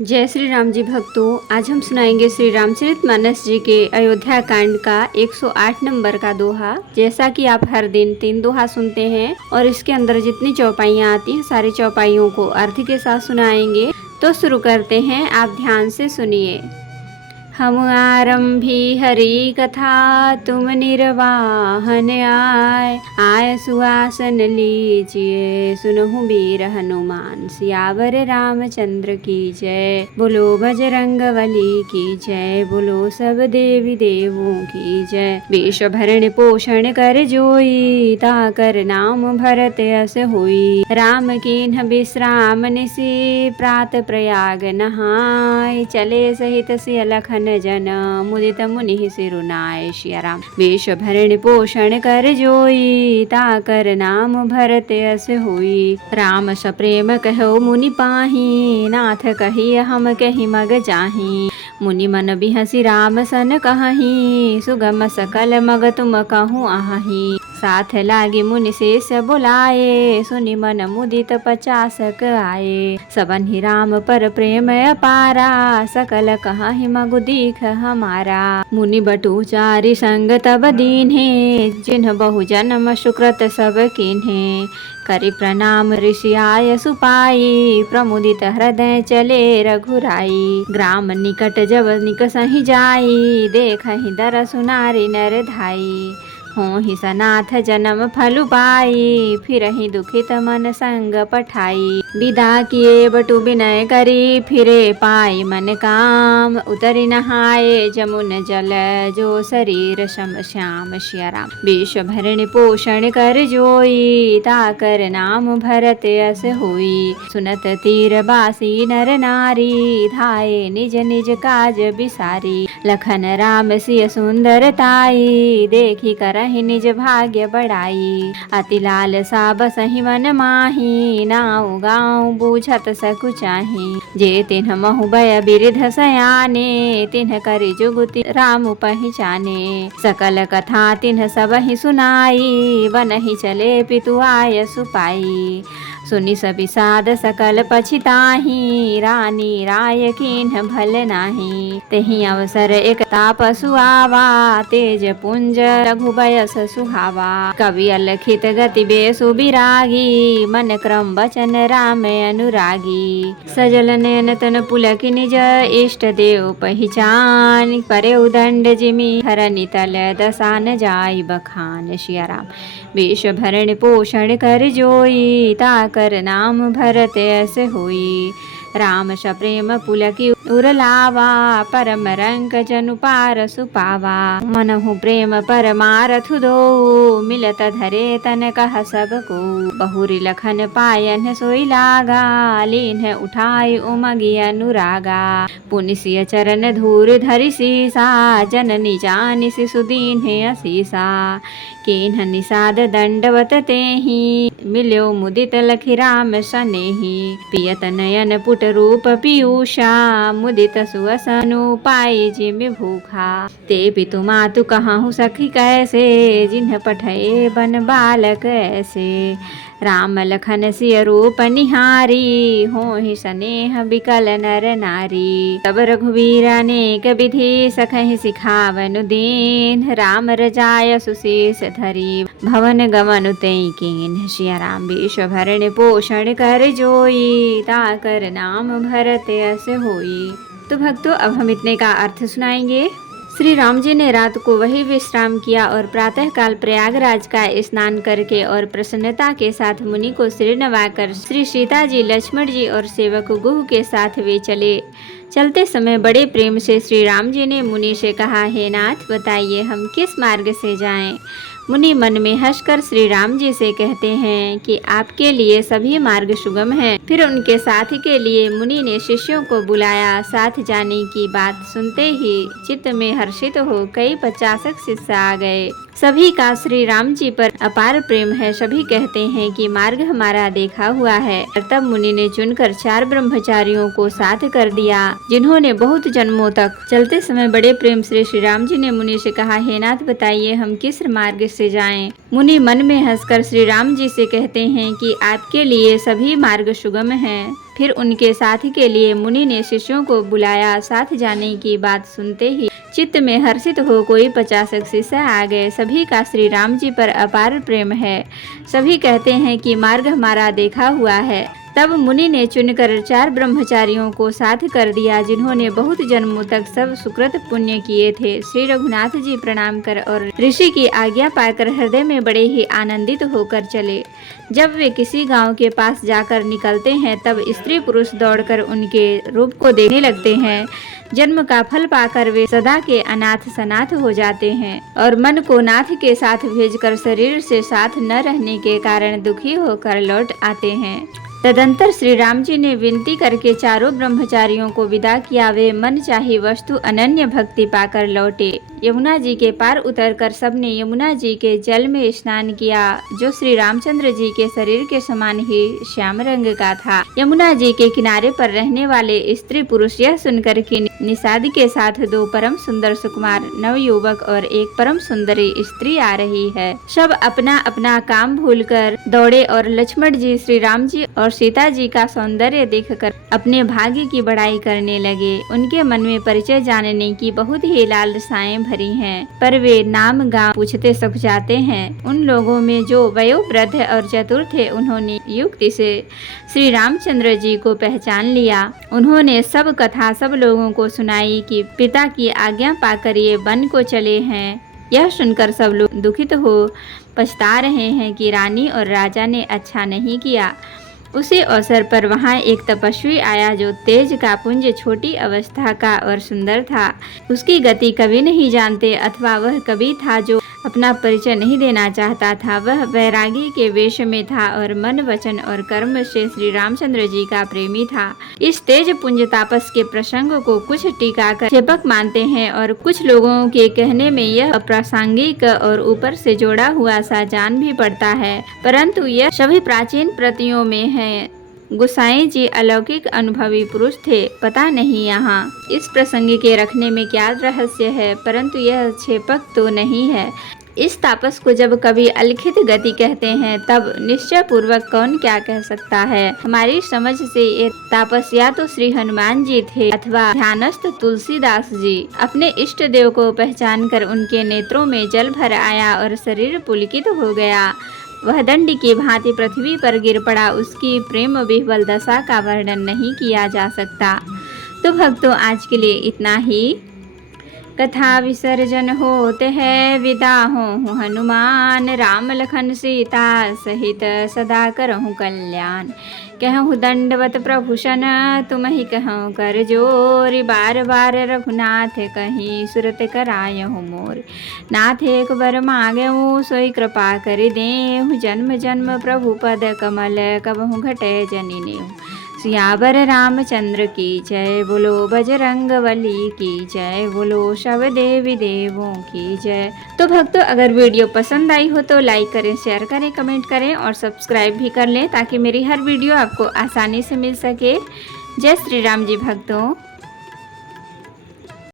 जय श्री राम जी भक्तों, आज हम सुनाएंगे श्री रामचरितमानस जी के अयोध्या कांड का 108 नंबर का दोहा। जैसा कि आप हर दिन 3 दोहा सुनते हैं और इसके अंदर जितनी चौपाइयाँ आती हैं सारी चौपाइयों को अर्थ के साथ सुनाएंगे। तो शुरू करते हैं, आप ध्यान से सुनिए। हम आरंभी हरि कथा, तुम निर्वाहन आय सुआसन लीजिए, सुनहु वीर हनुमान सियावर रामचंद्र की जय। बोलो बजरंगबली की जय, बोलो सब देवी देवों की जय। विश्व भरण पोषण कर जोई, ताकर नाम भरत अस होई। राम कीन्ह विश्राम निशि, प्रात प्रयाग नहाय। चले सहित सिय लखन जन, मुदित मुनि सिरुनाय। सिया राम। विश्व भरण पोषण कर जोई, ताकर नाम भरत अस होई। राम सप्रेम कहो मुनि पाही, नाथ कही हम कही मग जाही। मुनि मन बिहसी राम सन कहही, सुगम सकल मग तुम कहूँ आही। साथ लागे मुनि शेष बुलाए, सुनि मन मुदित 50 आए। सबन ही राम पर प्रेम अपारा, सकल कहाहि मगु दीख हमारा। मुनि बटु चारि संग तब दीन्हे, जिन्ह बहु जन्म सुकृत सब कीन्हे। करि प्रणाम ऋषि आय सुपाई, प्रमुदित हृदय चले रघुराई। ग्राम निकट जब निकसहि जाई, देखहि दरसु नारी नर धाई। होहि सनाथ जन्म फलु पाई, फिरहि दुखित मन संग पठाई। विदा किए बटु विनय करी, फिरे पाई मन काम। उतरि नहाए जमुन जल, जो शरीर सम श्याम। सिया राम। विश्व भरण पोषण कर जोई, ताकर नाम भरत अस होई। सुनत तीर बासी नर नारी, धाये निज निज काज बिसारी। लखन राम सिय सुंदरताई, देखी करहि निज भाग्य बढ़ाई। अति लालसा बसहि मन माही, नाउ गाँव बूझत सकुचाही। जे तिन्ह महु बय बिरिध सयाने, तिन्ह करि जुगुति राम पहिचाने। सकल कथा तिन्ह सबहि सुनाई, बनहि चले पितु आय सुपाई। सुनि सबिसाद सकल पछिताही, रानी राय कीन्ह भल नाही। तेहि अवसर एक तापसु आवा, तेज पुंज रघु बयस सुहावा। कवि अलखित गति बेसु बिरागी, मन क्रम बचन राम अनुरागी। सजल नयन तन पुलक निज, इष्ट देव पहिचान। करे उदंड जिमि हरनि तल, दसान जाई बखान। सिया राम। विश्व भरण पोषण कर जोई, ताकर नाम भरत अस होई। राम सप्रेम पुलकी उरलावा, परम रंक जनु पार सुपावा। मनहु प्रेम परमारथु दो, मिलत धरे तन कह सब को। बहुरी लखन पायन सोई लागा, लीन्ह उठाई उमगी अनुरागा। पुनि सिय चरण धूर धरि सीसा, जननी जानि शिशु दीन्हे असीसा। केन्ह निषाद दंडवत तेहि, मिल्यो मुदित लखि राम सनेहि। पियत नयन पुट रूप पीयूषा, मुदित सुअसनु पाई जिमि भूखा। ते पितु मातु कहाहु सखी कैसे, जिन्ह पठए बन बालक ऐसे। राम लखन सिय रूप निहारी, होहि सनेह बिकल नर नारी। तब रघुवीर अनेक विधि, सखहि सिखावनु दीन। राम रजाय सुशेष धरी, भवन गमनु तेई कीन्ह। सिया राम। विश्व भरण पोषण कर जोई, ताकर नाम भरत अस होई। तो भक्तों, अब हम इतने का अर्थ सुनाएंगे। श्री राम जी ने रात को वही विश्राम किया और प्रातःकाल प्रयागराज का स्नान करके और प्रसन्नता के साथ मुनि को सिर नवाकर श्री सीता जी, लक्ष्मण जी और सेवक गुह के साथ वे चले। चलते समय बड़े प्रेम से श्री राम जी ने मुनि से कहा, हे नाथ, बताइए हम किस मार्ग से जाएं। मुनि मन में हंसकर श्री राम जी से कहते हैं कि आपके लिए सभी मार्ग सुगम हैं। फिर उनके साथ के लिए मुनि ने शिष्यों को बुलाया। साथ जाने की बात सुनते ही चित्त में हर्षित हो कई 50 शिष्य आ गए। सभी का श्री राम जी पर अपार प्रेम है। सभी कहते हैं कि मार्ग हमारा देखा हुआ है। तब मुनि ने चुनकर 4 ब्रह्मचारियों को साथ कर दिया, जिन्होंने बहुत जन्मों तक चलते समय बड़े प्रेम से श्री राम जी ने मुनि से कहा, हे नाथ, बताइए हम किस मार्ग से जाएं। मुनि मन में हंसकर श्री राम जी से कहते हैं कि आपके लिए सभी मार्ग सुगम हैं। फिर उनके साथ के लिए मुनि ने शिष्यों को बुलाया। साथ जाने की बात सुनते ही चित्त में हर्षित हो कोई 50 शिष्य आ गए। सभी का श्री राम जी पर अपार प्रेम है। सभी कहते हैं कि मार्ग हमारा देखा हुआ है। तब मुनि ने चुनकर 4 ब्रह्मचारियों को साथ कर दिया, जिन्होंने बहुत जन्मों तक सब सुकृत पुण्य किए थे। श्री रघुनाथ जी प्रणाम कर और ऋषि की आज्ञा पाकर हृदय में बड़े ही आनंदित होकर चले। जब वे किसी गांव के पास जाकर निकलते हैं, तब स्त्री पुरुष दौड़कर उनके रूप को देखने लगते हैं। जन्म का फल पाकर वे सदा के अनाथ सनाथ हो जाते हैं और मन को नाथ के साथ भेजकर शरीर से साथ न रहने के कारण दुखी होकर लौट आते हैं। तदंतर श्री राम जी ने विनती करके चारों ब्रह्मचारियों को विदा किया। वे मन चाही वस्तु अनन्य भक्ति पाकर लौटे। यमुना जी के पार उतरकर सबने यमुना जी के जल में स्नान किया, जो श्री रामचंद्र जी के शरीर के समान ही श्याम रंग का था। यमुना जी के किनारे पर रहने वाले स्त्री पुरुष यह सुनकर कि निषाद के साथ 2 परम सुंदर सुकुमार नवयुवक और एक परम सुंदरी स्त्री आ रही है, सब अपना अपना काम भूलकर दौड़े और लक्ष्मण जी, श्री राम जी और सीता जी का सौंदर्य देखकर अपने भाग्य की बड़ाई करने लगे। उनके मन में परिचय जानने की बहुत ही लालसाएं भरी हैं, पर वे नाम गांव पूछते सक जाते हैं। उन लोगों में जो वयोवृद्ध और चतुर थे, उन्होंने युक्ति से श्री रामचंद्र जी को पहचान लिया। उन्होंने सब कथा सब लोगों को सुनाई कि पिता की आज्ञा पाकर ये वन को चले हैं। यह सुनकर सब लोग दुखित हो पछता रहे हैं कि रानी और राजा ने अच्छा नहीं किया। उसी अवसर पर वहां एक तपस्वी आया, जो तेज का पुंज, छोटी अवस्था का और सुंदर था। उसकी गति कभी नहीं जानते, अथवा वह कभी था जो अपना परिचय नहीं देना चाहता था। वह वैरागी के वेश में था और मन वचन और कर्म से श्री रामचंद्र जी का प्रेमी था। इस तेज पुंज तापस के प्रसंग को कुछ टीकाकार क्षेपक मानते हैं और कुछ लोगों के कहने में यह अप्रासंगिक और ऊपर से जोड़ा हुआ सा जान भी पड़ता है, परंतु यह सभी प्राचीन प्रतियों में है। गोसाई जी अलौकिक अनुभवी पुरुष थे। पता नहीं यहाँ इस प्रसंग के रखने में क्या रहस्य है, परंतु यह क्षेपक तो नहीं है। इस तापस को जब कभी अलिखित गति कहते हैं, तब निश्चय पूर्वक कौन क्या कह सकता है। हमारी समझ से ये तापस या तो श्री हनुमान जी थे अथवा ध्यानस्थ तुलसीदास जी। अपने इष्ट देव को पहचान कर उनके नेत्रों में जल भर आया और शरीर पुलकित हो गया। वह दंड की भांति पृथ्वी पर गिर पड़ा। उसकी प्रेम विह्वल दशा का वर्णन नहीं किया जा सकता। तो भक्तों, आज के लिए इतना ही। कथा विसर्जन होते है, विदा हो हनुमान, राम लखन सीता सहित सदा करहु कल्याण। कहूँ दंडवत प्रभूषण, तुम ही कहूँ कर जोर, बार बार रघुनाथ कहीं सुरत करायहु मोर। नाथ एक बर मांगहु, सोई कृपा कर देहु, जन्म जन्म प्रभु पद कमल कबहु घटे जनि नेहु। सियावर रामचंद्र की जय, बोलो बजरंगबली की जय, बोलो सब देवी देवों की जय। तो भक्तों, अगर वीडियो पसंद आई हो तो लाइक करें, शेयर करें, कमेंट करें और सब्सक्राइब भी कर लें, ताकि मेरी हर वीडियो आपको आसानी से मिल सके। जय श्री राम जी भक्तों।